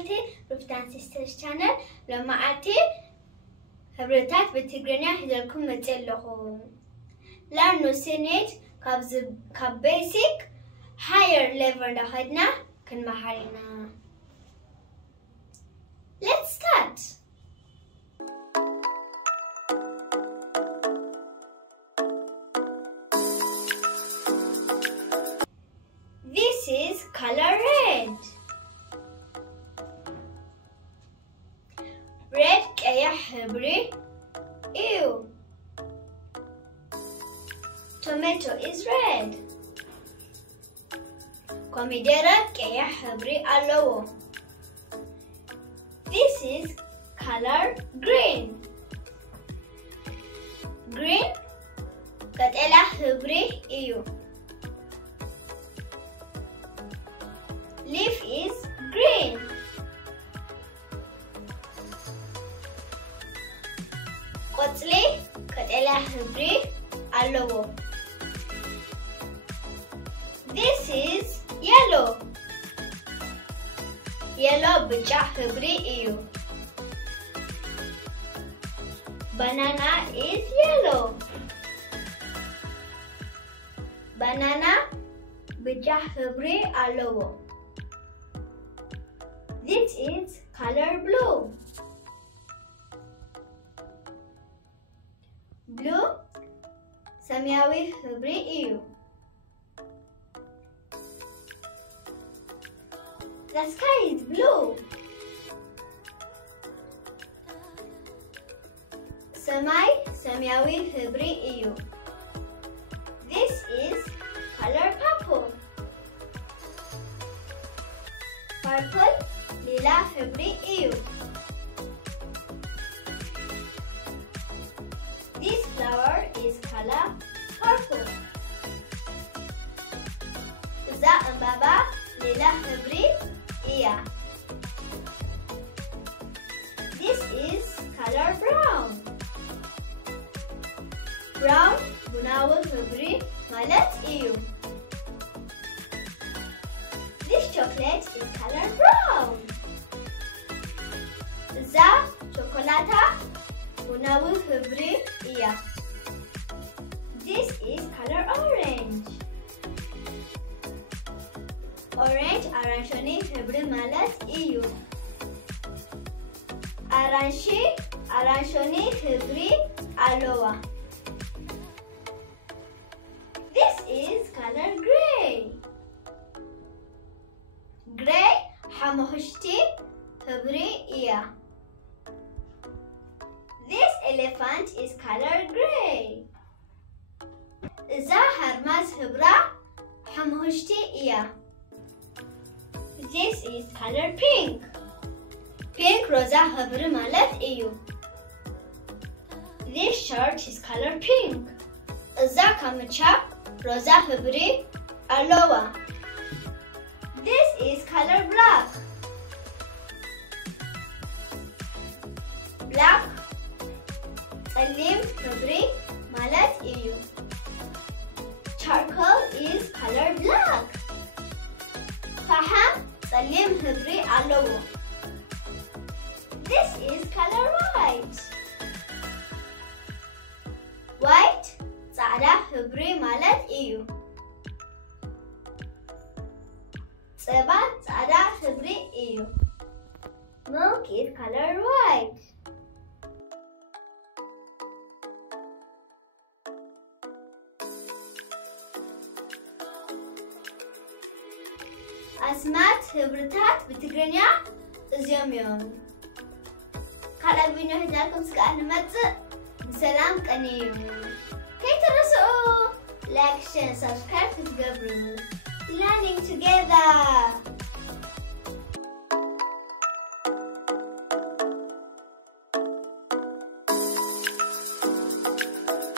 تخلتي رفتان سيسترز channel لما عتي خبرتات بالتقرنيا هذلكم متلهم لأنه سنة كاب basic higher level دخلنا كن محارنا. Let's start. This is color red. Red كأي حبري. Ew. Tomato is red. Comidera كأي حبري ألو. This is color green. Green كتلا حبري. Ew. Leaf is green. Kotli katela hibri alowo. This is yellow. Yellow bicha hibri iyo. Banana is yellow. Banana bicha hibri alowo. This is color blue. Blue سماوي حبري إيو. The sky is blue. سماي سماوي حبري إيو. This is color purple. Purple ليلا حبري إيو. This flower is color purple. إذا أمبابا ليلا حبري إيا. This is color brown. Brown بناول حبري مالت إيو. This chocolate is color brown. إذا شوكولاتة بناول حبري إيا. This is color orange. Orange أرانشوني حبري مالت إيو. أرانشوني حبري ألوة. This is color gray. Gray حموشتي حبري إيا. This elephant is color gray. إذا هرمز حبرا حموشتي إيا. This is color pink. Pink روزا حبر مالت إيو. This shirt is color pink. إذا كمچا روزا حبري ألوة. This is color black. Black سليم حبري مالت إيو. Charcoal is color black. فحم سليم حبري ألوة. This is color white. White صعدا حبري مالت إيو. صبا صعدا حبري إيو. Milk is color white. أسمات حبرتات بتقرنيا زيوميون. كلا بينو هدالكم سكان متى بسلام كنيو. كي ترسو لايك شير سبسكرايب تتقبلوا. Learning together.